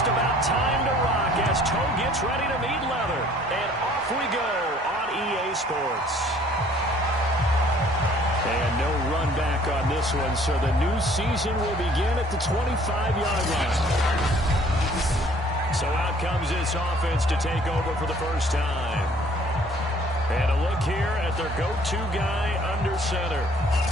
just about time to rock as toe gets ready to meet leather. And off we go on EA Sports. And no run back on this one, so the new season will begin at the 25-yard line. So out comes this offense to take over for the first time. And a look here at their go-to guy under center.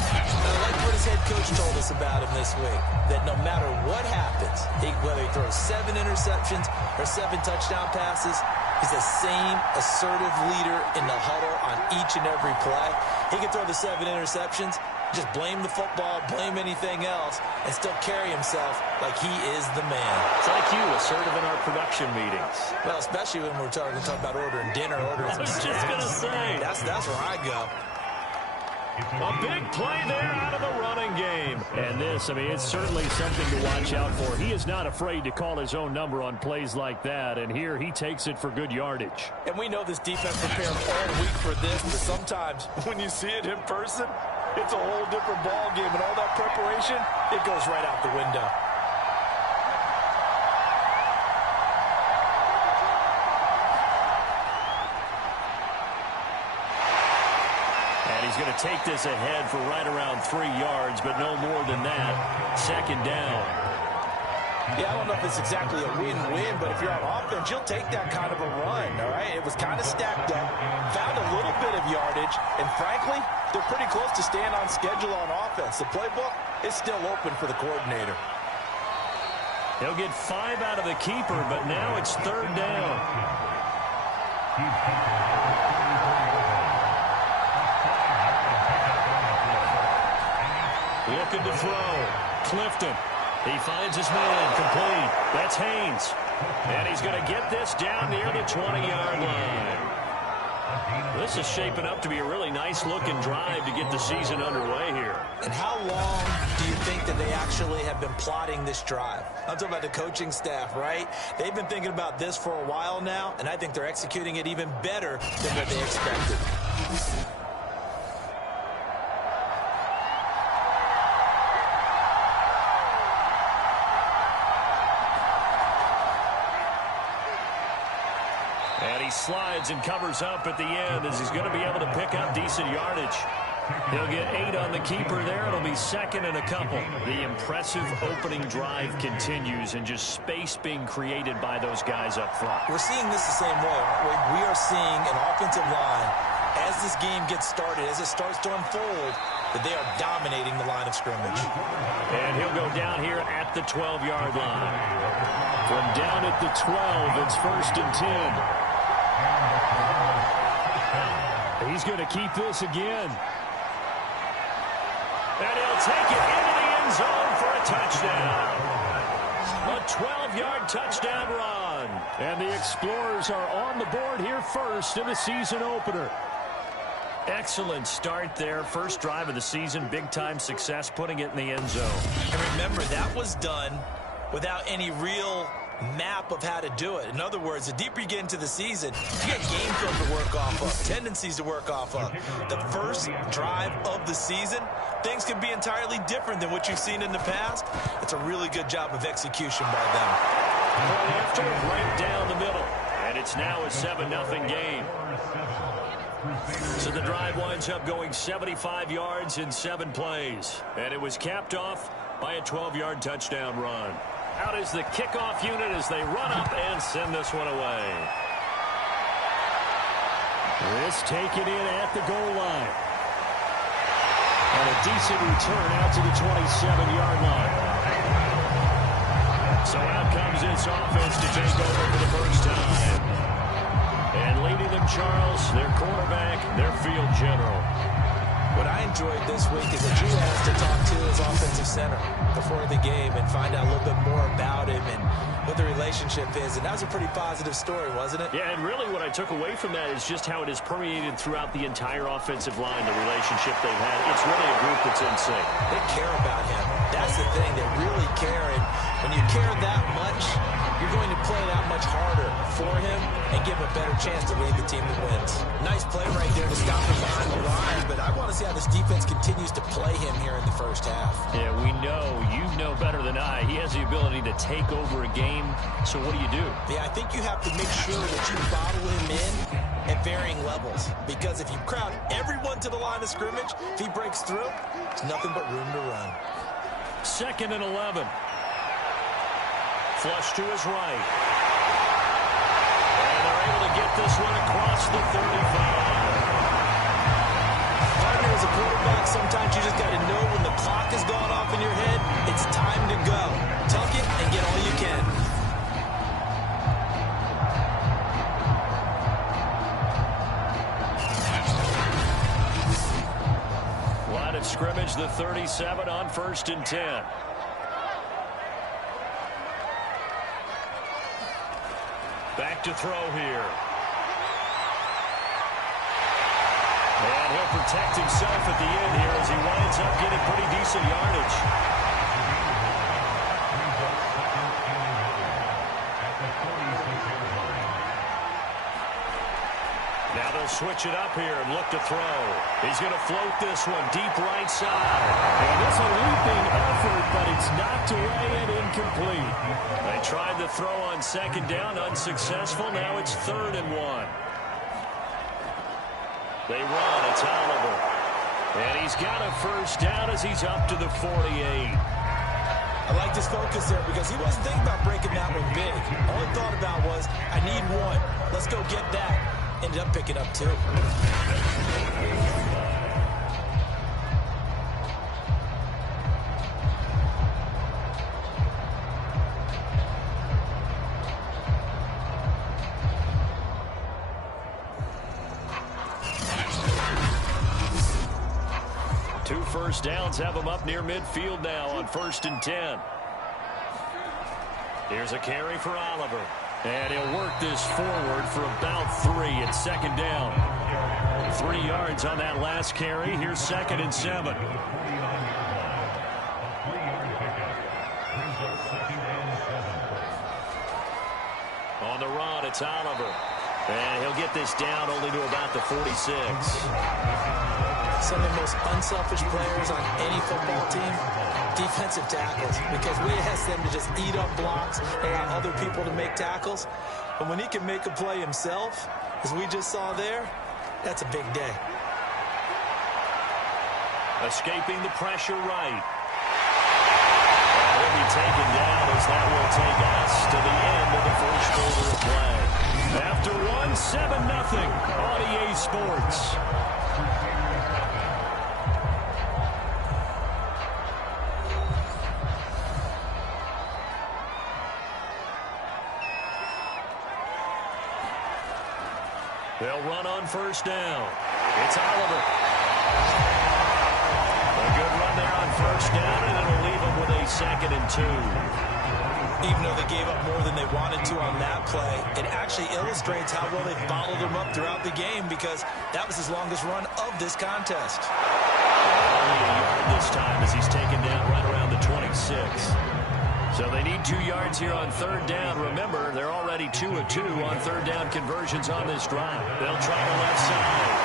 I like what his head coach told us about him this week, that no matter what happens, whether he throws 7 interceptions or 7 touchdown passes, he's the same assertive leader in the huddle on each and every play. He can throw the 7 interceptions, just blame the football, blame anything else, and still carry himself like he is the man. It's like you, assertive in our production meetings. Well, especially when we're talking about ordering dinner, ordering some I was just going to say. That's where I go. A big play there out of the running game. And this, I mean, it's certainly something to watch out for. He is not afraid to call his own number on plays like that. And here he takes it for good yardage. And we know this defense prepared all week for this, but sometimes when you see it in person, it's a whole different ball game. And all that preparation, it goes right out the window. He's going to take this ahead for right around 3 yards, but no more than that. Second down. Yeah, I don't know if it's exactly a win-win, but if you're on offense, you'll take that kind of a run, all right? It was kind of stacked up, found a little bit of yardage, and frankly, they're pretty close to staying on schedule on offense. The playbook is still open for the coordinator. He'll get 5 out of the keeper, but now it's third down. Looking to throw. Clifton. He finds his man. Complete. That's Haynes. And he's going to get this down near the 20-yard line. This is shaping up to be a really nice-looking drive to get the season underway here. And how long do you think that they actually have been plotting this drive? I'm talking about the coaching staff, right? They've been thinking about this for a while now, and I think they're executing it even better than what they expected. Slides and covers up at the end as he's going to be able to pick up decent yardage. He'll get 8 on the keeper there. It'll be second and a couple. The impressive opening drive continues and just space being created by those guys up front. We're seeing this the same way, aren't we? We are seeing an offensive line, as this game gets started, as it starts to unfold, that they are dominating the line of scrimmage. And he'll go down here at the 12-yard line. From down at the 12, it's first and 10. He's going to keep this again. And he'll take it into the end zone for a touchdown. A 12-yard touchdown run. And the Explorers are on the board here first in the season opener. Excellent start there. First drive of the season. Big-time success putting it in the end zone. And remember, that was done without any real map of how to do it. In other words, the deeper you get into the season, you get game film to work off of, tendencies to work off of. The first drive of the season, things can be entirely different than what you've seen in the past. It's a really good job of execution by them. Point after, right down the middle. And it's now a 7-0 game. So the drive winds up going 75 yards in 7 plays. And it was capped off by a 12-yard touchdown run. Out is the kickoff unit as they run up and send this one away. This taken in at the goal line. And a decent return out to the 27-yard line. So out comes this offense to take over for the first time. And leading them, Charles, their quarterback, their field general. What I enjoyed this week is that Drew has to talk to his offensive center before the game and find out a little bit more about him and what the relationship is. And that was a pretty positive story, wasn't it? Yeah, and really what I took away from that is just how it has permeated throughout the entire offensive line, the relationship they've had. It's really a group that's in sync. They care about him. That's the thing. They really care. And when you care that much, you're going to play that much harder for him and give him a better chance to lead the team that wins. Nice play right there to stop him behind the line, but I want to see how this defense continues to play him here in the first half. Yeah, we know, you know better than I, he has the ability to take over a game game. So what do you do? Yeah, I think you have to make sure that you bottle him in at varying levels. Because if you crowd everyone to the line of scrimmage, if he breaks through, there's nothing but room to run. 2nd and 11. Flush to his right. And they're able to get this one across the 35. Partner, as a quarterback, sometimes you just got to know when the clock has gone off in your head, it's time to go. Tuck it and get all you can. Line of scrimmage, the 37 on 1st and 10. Back to throw here. And he'll protect himself at the end here as he winds up getting pretty decent yardage. Now they'll switch it up here and look to throw. He's going to float this one deep right side. And it's a leaping effort, but it's knocked away and incomplete. They tried the throw on 2nd down, unsuccessful. Now it's 3rd and 1. They run, it's Oliver. And he's got a 1st down as he's up to the 48. I like this focus there because he wasn't thinking about breaking that one big. All he thought about was, I need one. Let's go get that. Ended up picking up 2. Two 1st downs have him up near midfield now on 1st and 10. Here's a carry for Oliver. And he'll work this forward for about 3 at 2nd down. 3 yards on that last carry. Here's 2nd and 7. On the run, it's Oliver. And he'll get this down only to about the 46. Some of the most unselfish players on any football team, defensive tackles, because we ask them to just eat up blocks and allow other people to make tackles. But when he can make a play himself, as we just saw there, that's a big day. Escaping the pressure right. He'll be taken down as that will take us to the end of the 1st quarter of play. After 7-0 on EA Sports. They'll run on 1st down. It's Oliver. A good run there on 1st down, and it'll leave them with a 2nd and 2. Even though they gave up more than they wanted to on that play, it actually illustrates how well they've bottled them up throughout the game because that was his longest run of this contest. Only a yard this time as he's taken down right around the 26. So they need 2 yards here on 3rd down. Remember, they're already 2 of 2 on 3rd down conversions on this drive. They'll try the left side.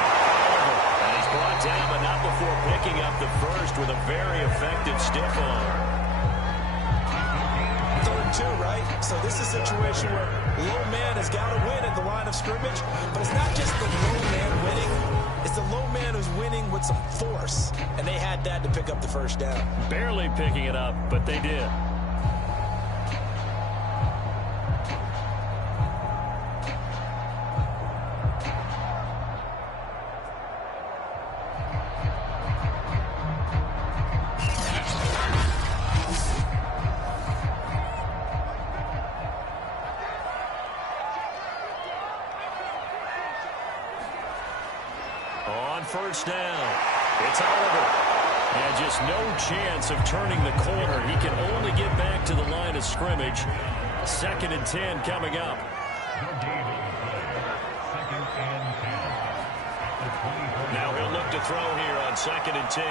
And he's brought down, but not before picking up the 1st with a very effective stiff arm. 3rd and 2, right? So this is a situation where low man has got to win at the line of scrimmage, but it's not just the low man winning. It's the low man who's winning with some force, and they had that to pick up the 1st down. Barely picking it up, but they did. On 1st down, it's Oliver. And just no chance of turning the corner. He can only get back to the line of scrimmage. 2nd and 10 coming up. Now he'll look to throw here on 2nd and 10.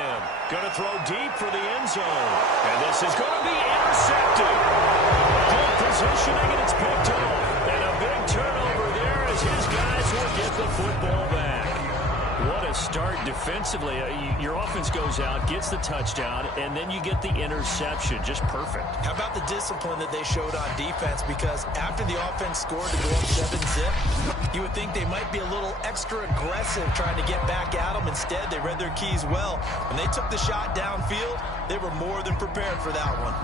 Going to throw deep for the end zone. And this is going to be intercepted. Good positioning, and it's picked off. And a big turnover there as his guys will get the football back. What a start defensively. Your offense goes out, gets the touchdown, and then you get the interception. Just perfect. How about the discipline that they showed on defense? Because after the offense scored to go up 7-zip, you would think they might be a little extra aggressive trying to get back at them. Instead, they read their keys well. When they took the shot downfield, they were more than prepared for that one.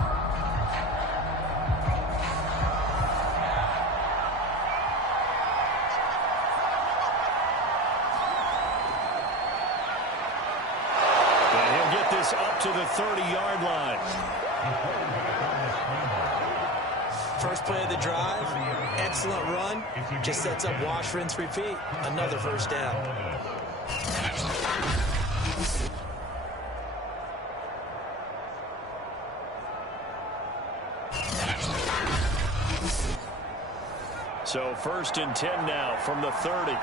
Up to the 30-yard line. First play of the drive, excellent run. Just sets up wash, rinse, repeat. Another first down. So 1st and 10 now from the 30.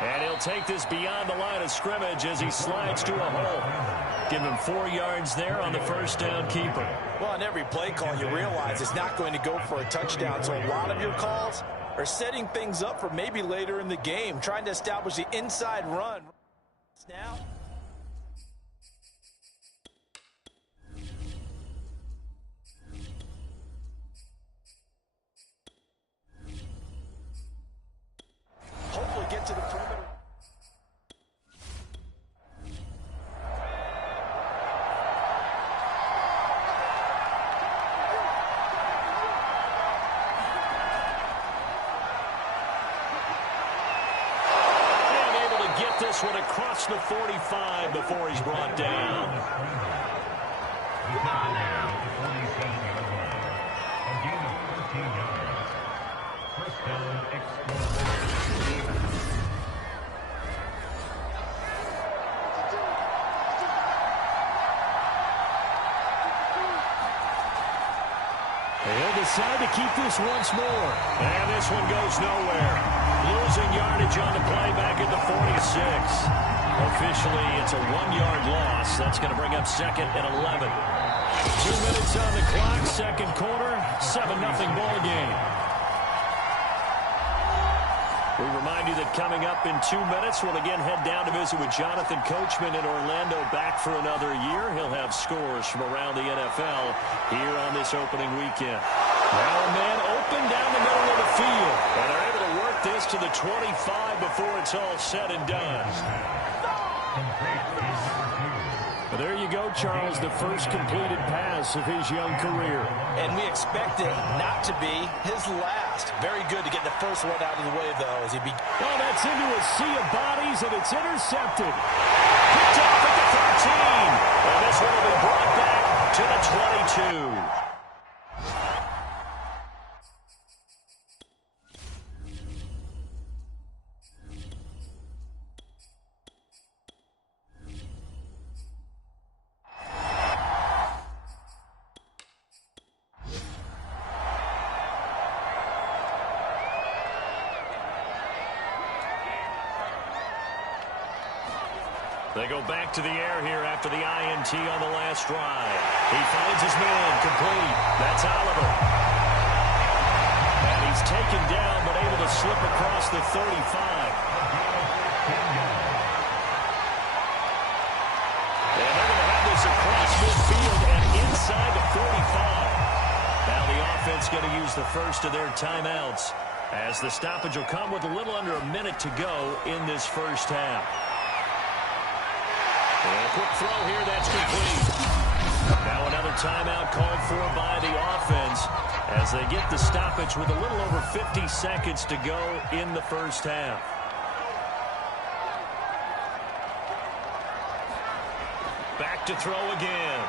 And he'll take this beyond the line of scrimmage as he slides to a hole. Give him 4 yards there on the first down keeper. Well, on every play call, you realize it's not going to go for a touchdown. So a lot of your calls are setting things up for maybe later in the game, trying to establish the inside run. Now. Hopefully get to the perimeter. This one across the 45 before he's brought down. They'll decide to keep this once more. And this one goes nowhere. Losing yardage on the play back at the 46. Officially, it's a 1-yard loss. That's going to bring up 2nd and 11. 2 minutes on the clock, second quarter, 7-0 ball game. We remind you that coming up in 2 minutes, we'll again head down to visit with Jonathan Coachman in Orlando, back for another year. He'll have scores from around the NFL here on this opening weekend. Now a man open down the middle of the field, and they're able to work this to the 25 before it's all said and done. But there you go, Charles, the first completed pass of his young career. And we expect it not to be his last. Very good to get the first one out of the way, though, as he be. Oh, that's into a sea of bodies, and it's intercepted. Picked off at the 13. And this one will be brought back to the 22. They go back to the air here after the INT on the last drive. He finds his man, complete. That's Oliver. And he's taken down, but able to slip across the 35. And they're going to have this across midfield and inside the 45. Now the offense going to use the first of their timeouts, as the stoppage will come with a little under a minute to go in this first half. And a quick throw here, that's complete. Now another timeout called for by the offense as they get the stoppage with a little over 50 seconds to go in the first half. Back to throw again.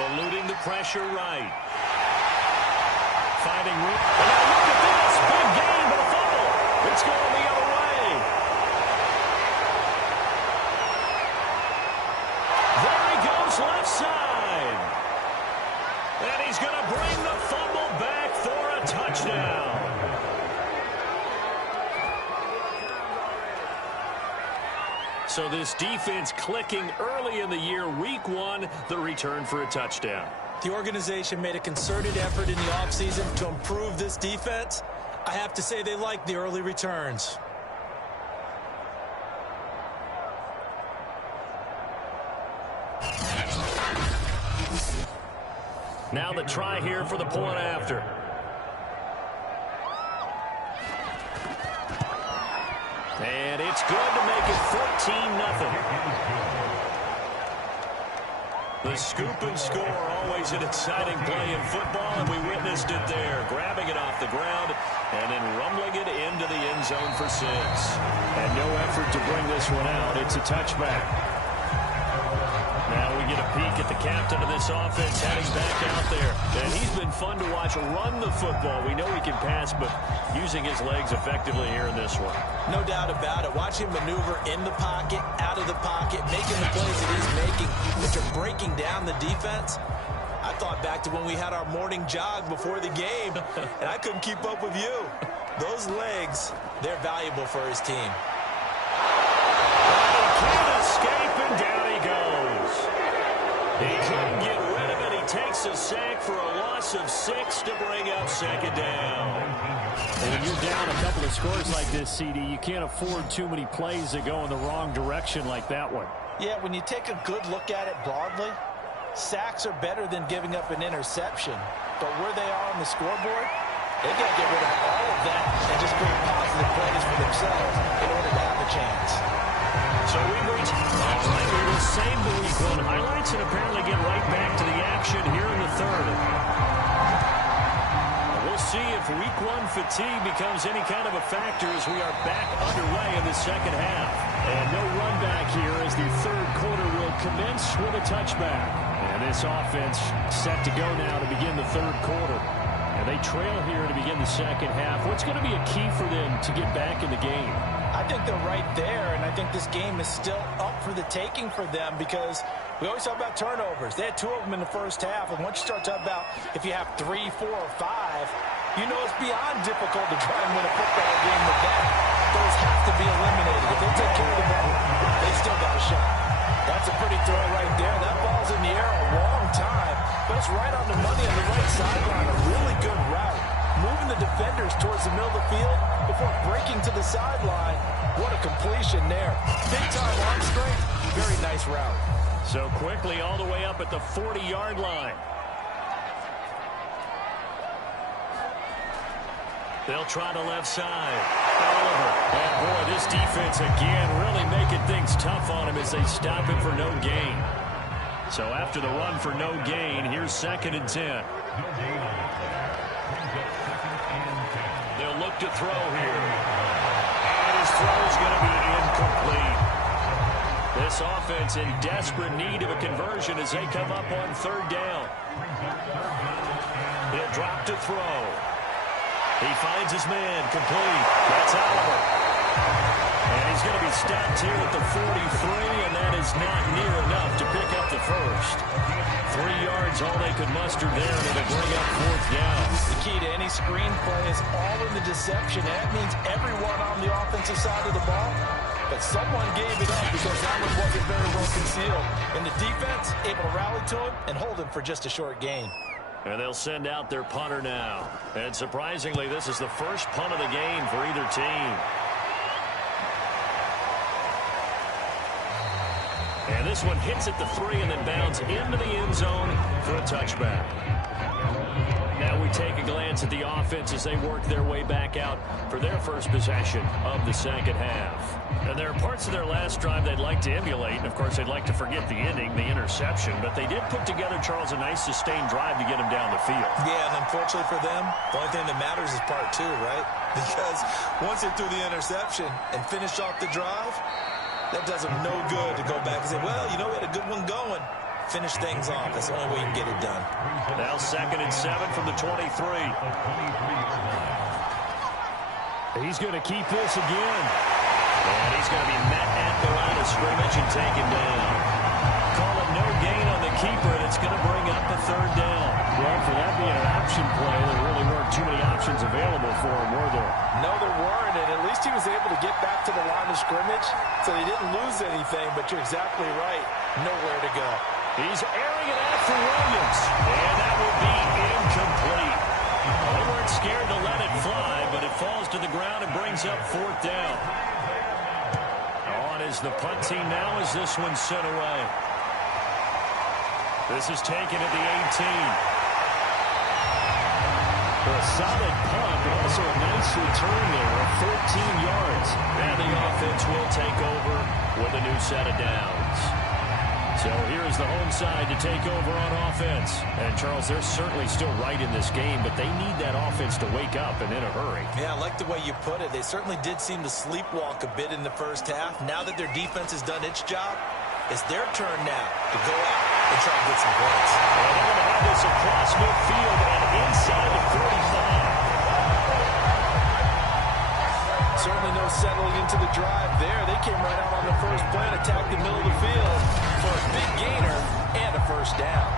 Eluding the pressure right. Finding room. And now look at this. Big gain, but a fumble. It's going the other way. Left side. And he's going to bring the fumble back for a touchdown. So this defense clicking early in the year, week one, the return for a touchdown. The organization made a concerted effort in the offseason to improve this defense. I have to say they like the early returns. Now the try here for the point after. And it's good to make it 14-0. The scoop and score, always an exciting play in football, and we witnessed it there. Grabbing it off the ground and then rumbling it into the end zone for 6. And no effort to bring this one out. It's a touchback. Now we get a peek at the captain of this offense heading back out there. And he's been fun to watch run the football. We know he can pass, but using his legs effectively here in this one. No doubt about it. Watch him maneuver in the pocket, out of the pocket, making the plays that he's making, which are breaking down the defense. I thought back to when we had our morning jog before the game, and I couldn't keep up with you. Those legs, they're valuable for his team. He can't escape, and down he goes. He couldn't get rid of it. He takes a sack for a loss of 6 to bring up second down. And when you're down a couple of scores like this, CD, you can't afford too many plays that go in the wrong direction like that one. Yeah, when you take a good look at it broadly, sacks are better than giving up an interception. But where they are on the scoreboard, they've got to get rid of all of that and just create positive plays for themselves in order to have a chance. So we reach, all right, we will save the Week 1 highlights and apparently get right back to the action here in the third. We'll see if Week 1 fatigue becomes any kind of a factor as we are back underway in the second half. And no run back here as the third quarter will commence with a touchback. And this offense set to go now to begin the third quarter. And they trail here to begin the second half. What's going to be a key for them to get back in the game? I think they're right there, and I think this game is still up for the taking for them because we always talk about turnovers. They had 2 of them in the first half, and once you start talking about if you have 3, 4, or 5, you know it's beyond difficult to try and win a football game with that. Those have to be eliminated. If they take care of the ball, they still got a shot. That's a pretty throw right there. That ball's in the air a long time, but it's right on the money on the right sideline. A really good route. Moving the defenders towards the middle of the field before breaking to the sideline. What a completion there. Big-time arm strength. Very nice route. So quickly all the way up at the 40-yard line. They'll try the left side. Oliver. And boy, this defense again really making things tough on him as they stop him for no gain. So after the run for no gain, here's 2nd and 10. They'll look to throw here. And his throw is going to be incomplete. This offense in desperate need of a conversion as they come up on 3rd down. He'll drop to throw. He finds his man complete. That's Oliver. And he's going to be stopped here at the 43, and that is not near enough to pick up the first. 3 yards, all they could muster there, and it'll bring up 4th down. The key to any screen play is all in the deception. That means everyone on the offensive side of the ball. But someone gave it up because that one wasn't very well concealed. And the defense able to rally to him and hold him for just a short gain. And they'll send out their punter now. And surprisingly, this is the first punt of the game for either team. And this one hits at the 3 and then bounds into the end zone for a touchback. Now we take a glance at the offense as they work their way back out for their first possession of the second half. And there are parts of their last drive they'd like to emulate. And, of course, they'd like to forget the ending, the interception. But they did put together, Charles, a nice sustained drive to get them down the field. Yeah, and unfortunately for them, the only thing that matters is part 2, right? Because once they threw the interception and finished off the drive, that does them no good to go back and say, well, you know, we had a good one going. Finish things off. That's the only way you can get it done. Now 2nd and 7 from the 23. He's going to keep this again. And he's going to be met at the line of scrimmage and taken down. Call it no gain on the keeper, and it's going to bring up the 3rd down. Well, for that being an option play, there really weren't too many options available for him, were there? No, there weren't, and at least he was able to get back to the line of scrimmage, so he didn't lose anything, but you're exactly right. Nowhere to go. He's airing it out for Williams. And that will be incomplete. They weren't scared to let it fly, but it falls to the ground and brings up 4th down. On is the punt team now as this one's sent away. This is taken at the 18. A solid punt, but also a nice return there of 14 yards. And the offense will take over with a new set of downs. So here's the home side to take over on offense. And, Charles, they're certainly still right in this game, but they need that offense to wake up and in a hurry. Yeah, I like the way you put it. They certainly did seem to sleepwalk a bit in the first half. Now that their defense has done its job, it's their turn now to go out and try to get some points. And they're going to have this across midfield and inside the 45. Certainly no settling into the drive there. They came right out on the first play and attacked the middle of the field for a big gainer and a first down.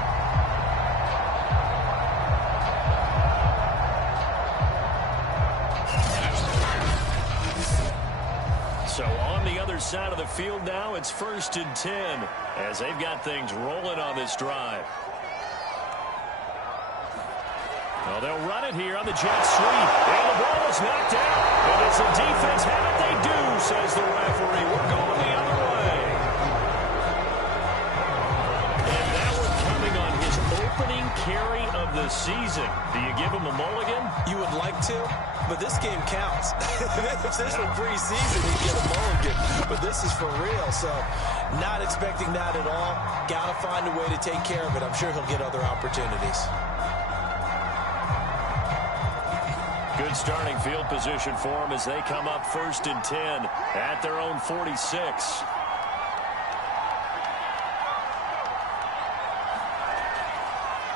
So on the other side of the field now, it's 1st and 10 as they've got things rolling on this drive. Well, they'll run it here on the jet sweep. And the ball is knocked out. And as the defense have it, they do, says the referee. We're going the other way. And that one coming on his opening carry of the season. Do you give him a mulligan? You would like to, but this game counts. If this were preseason, he'd get a mulligan. But this is for real, so not expecting that at all. Got to find a way to take care of it. I'm sure he'll get other opportunities. Good starting field position for them as they come up 1st and 10 at their own 46.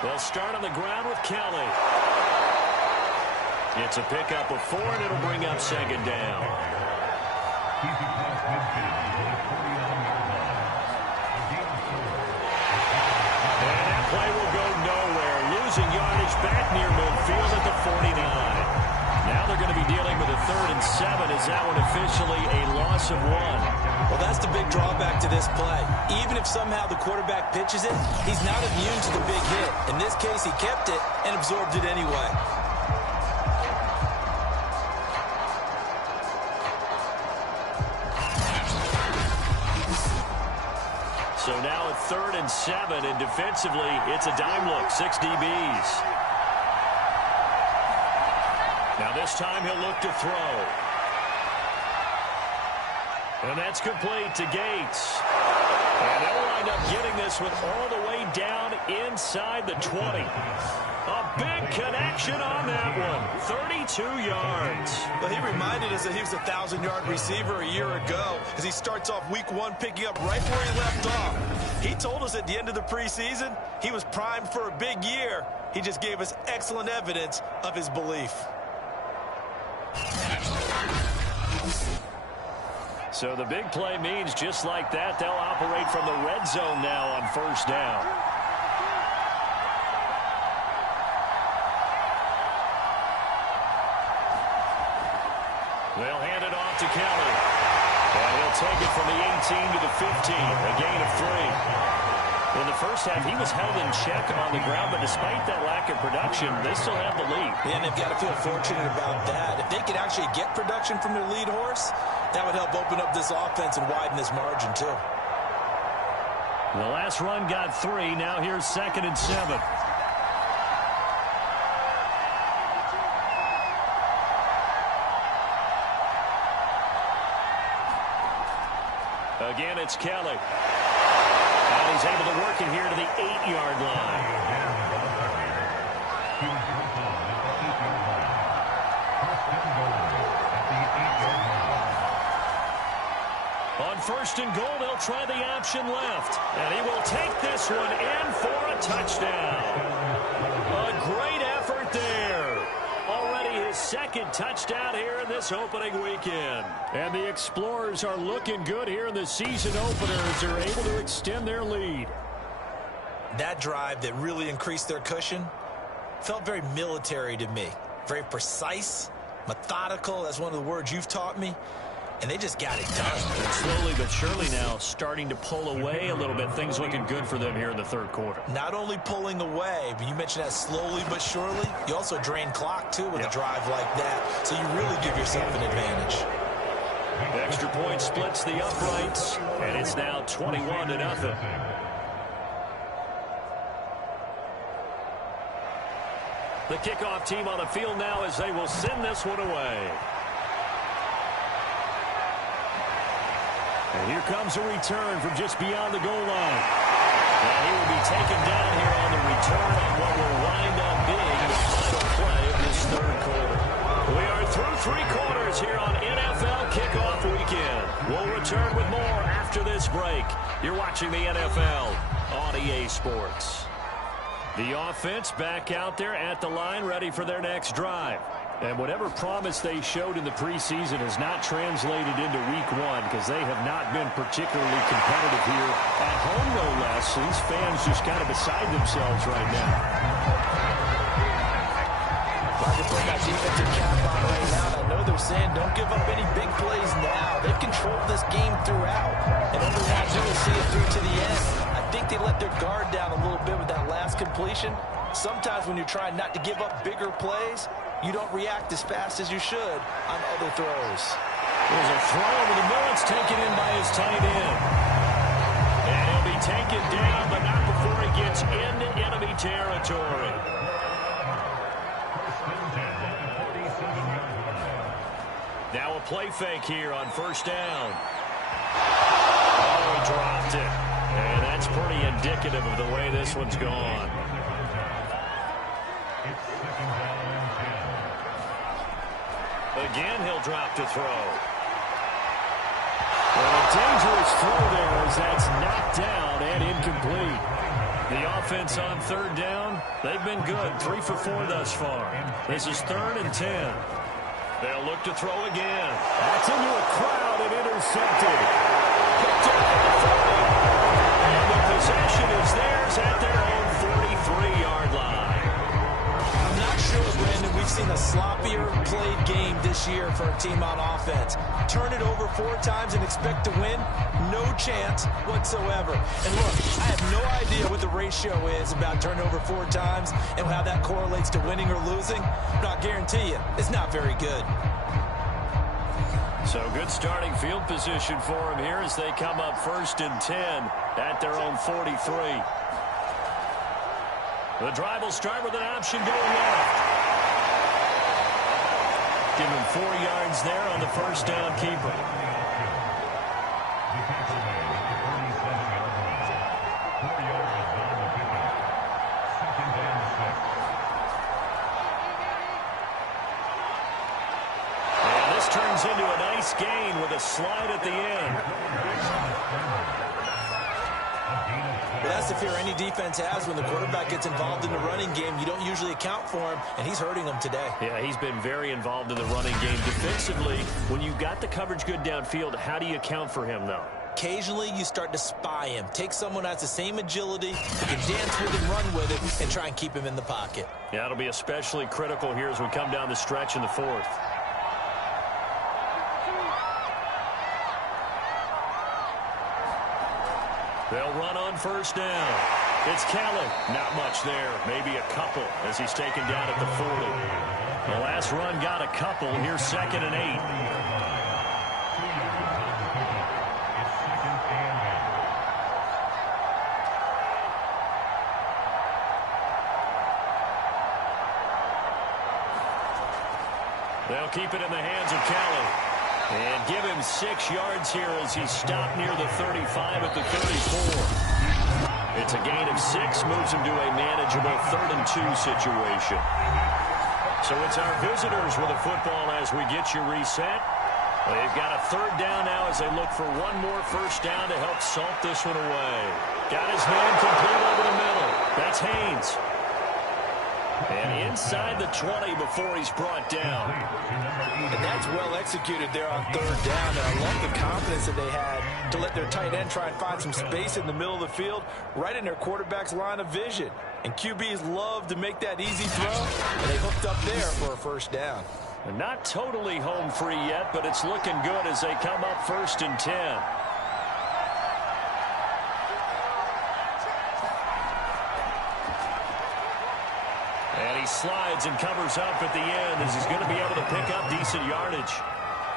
They'll start on the ground with Kelly. It's a pickup of 4, and it'll bring up 2nd down. And that play will go nowhere. Losing yardage back near midfield at the 49. Now they're going to be dealing with a 3rd and 7. Is that one officially a loss of 1? Well, that's the big drawback to this play. Even if somehow the quarterback pitches it, he's not immune to the big hit. In this case, he kept it and absorbed it anyway. So now at 3rd and 7, and defensively, it's a dime look, 6 DBs. Now this time he'll look to throw. And that's complete to Gates. And they'll wind up getting this one all the way down inside the 20. A big connection on that one. 32 yards. Well, he reminded us that he was a 1,000-yard receiver a year ago as he starts off week 1 picking up right where he left off. He told us at the end of the preseason he was primed for a big year. He just gave us excellent evidence of his belief. So the big play means just like that, they'll operate from the red zone now on 1st down. They'll hand it off to Kelly. And he'll take it from the 18 to the 15, a gain of 3. In the first half, he was held in check on the ground, but despite that lack of production, they still have the lead. And they've got to feel fortunate about that. If they could actually get production from their lead horse, that would help open up this offense and widen this margin, too. The last run got 3. Now here's 2nd and 7. Again, it's Kelly. And he's able to work it here to the 8-yard line. On 1st and goal, they'll try the option left. And he will take this one in for a touchdown. A great effort there. Already his 2nd touchdown here in this opening weekend. And the Explorers are looking good here in the season opener as they're able to extend their lead. That drive that really increased their cushion felt very military to me. Very precise, methodical. That's one of the words you've taught me. and they just got it done. And slowly but surely now starting to pull away a little bit. Things looking good for them here in the third quarter. Not only pulling away, but you mentioned that slowly but surely. You also drain clock, too, with a drive like that. So you really give yourself an advantage. The extra point splits the uprights, and it's now 21-0. The kickoff team on the field now as they will send this one away. And here comes a return from just beyond the goal line. And he will be taken down here on the return on what will wind up being the final play of this third quarter. We are through three quarters here on NFL Kickoff Weekend. We'll return with more after this break. You're watching the NFL on EA Sports. The offense back out there at the line, ready for their next drive. And whatever promise they showed in the preseason has not translated into week one because they have not been particularly competitive here at home, no less. These fans just kind of beside themselves right now. Hard to put that defensive cap on right now. I know they're saying don't give up any big plays now. They've controlled this game throughout. And all they want to do is see it through to the end. I think they let their guard down a little bit with that last completion. Sometimes when you're trying not to give up bigger plays, you don't react as fast as you should on other throws. There's a throw over the middle. It's taken in by his tight end. And he'll be taken down, but not before he gets into enemy territory. Now a play fake here on first down. Oh, he dropped it. And that's pretty indicative of the way this one's gone. Again, he'll drop to throw. Well, a dangerous throw there as that's knocked down and incomplete. The offense on third down, they've been good. 3 for 4 thus far. This is 3rd and 10. They'll look to throw again. That's into a crowd and intercepted. Picked up at the 30. And the possession is theirs at their own 43-yard line. I'm not sure, Brandon, we've seen a sloppier played game this year for a team on offense. Turn it over 4 times and expect to win? No chance whatsoever. And look, I have no idea what the ratio is about turning over 4 times and how that correlates to winning or losing. But I'll guarantee you, it's not very good. So good starting field position for them here as they come up 1st and 10 at their own 43. The drive will start with an option going left. Give him 4 yards there on the first down keeper. And this turns into a nice gain with a slide at the end. Well, that's the fear any defense has when the quarterback gets involved in the running game. You don't usually account for him, and he's hurting them today. Yeah, he's been very involved in the running game. Defensively, when you've got the coverage good downfield, how do you account for him, though? Occasionally, you start to spy him. Take someone who has the same agility, who can dance with him, run with it, and try and keep him in the pocket. Yeah, it'll be especially critical here as we come down the stretch in the 4th. They'll run on first down. It's Kelly. Not much there. Maybe a couple as he's taken down at the 40. The last run got a couple. Here's 2nd and 8. They'll keep it in the hands of Kelly. And give him 6 yards here as he's stopped near the 35 at the 34. It's a gain of 6, moves him to a manageable 3rd and 2 situation. So it's our visitors with the football as we get you reset. They've got a 3rd down now as they look for one more first down to help salt this one away. Got his man complete over the middle. That's Haynes. And inside the 20 before he's brought down. And that's well executed there on 3rd down. And I love the confidence that they had to let their tight end try and find some space in the middle of the field, right in their quarterback's line of vision. And QBs love to make that easy throw, and they hooked up there for a first down. Not totally home free yet, but it's looking good as they come up 1st and 10. And he slides and covers up at the end as he's going to be able to pick up decent yardage.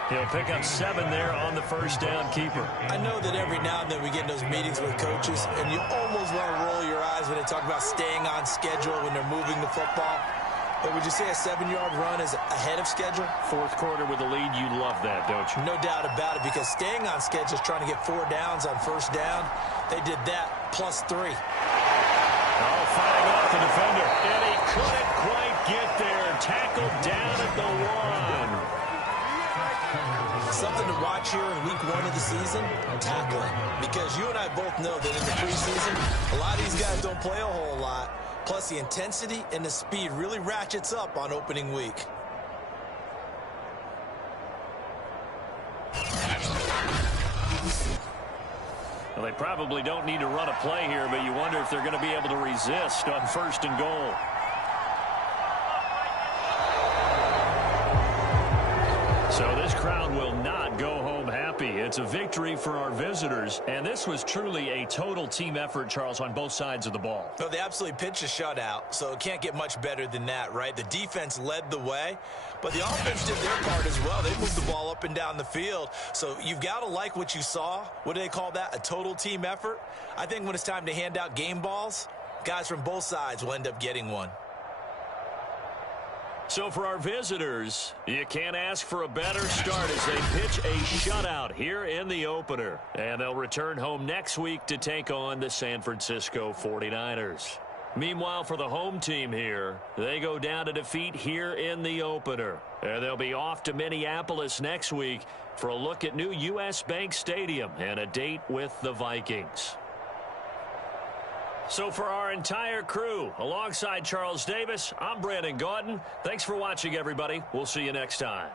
He'll pick up 7 there on the first down keeper. I know that every now and then we get in those meetings with coaches, and you almost want to roll your eyes when they talk about staying on schedule when they're moving the football. But would you say a 7-yard run is ahead of schedule? Fourth quarter with a lead, you love that, don't you? No doubt about it, because staying on schedule is trying to get 4 downs on first down. They did that plus 3. Oh, fighting off the defender. And he couldn't quite get there. Tackled down at the 1. Something to watch here in week 1 of the season, tackling. Because you and I both know that in the preseason, a lot of these guys don't play a whole lot. Plus, the intensity and the speed really ratchets up on opening week. Well, they probably don't need to run a play here, but you wonder if they're going to be able to resist on 1st and goal. So this crowd will not go home happy. It's a victory for our visitors, and this was truly a total team effort, Charles, on both sides of the ball. Well, they absolutely pitched a shutout, so it can't get much better than that, right? The defense led the way, but the offense did their part as well. They moved the ball up and down the field, so you've got to like what you saw. What do they call that? A total team effort? I think when it's time to hand out game balls, guys from both sides will end up getting one. So for our visitors, you can't ask for a better start as they pitch a shutout here in the opener. And they'll return home next week to take on the San Francisco 49ers. Meanwhile, for the home team here, they go down to defeat here in the opener. And they'll be off to Minneapolis next week for a look at new U.S. Bank Stadium and a date with the Vikings. So for our entire crew, alongside Charles Davis, I'm Brandon Gaudin. Thanks for watching, everybody. We'll see you next time.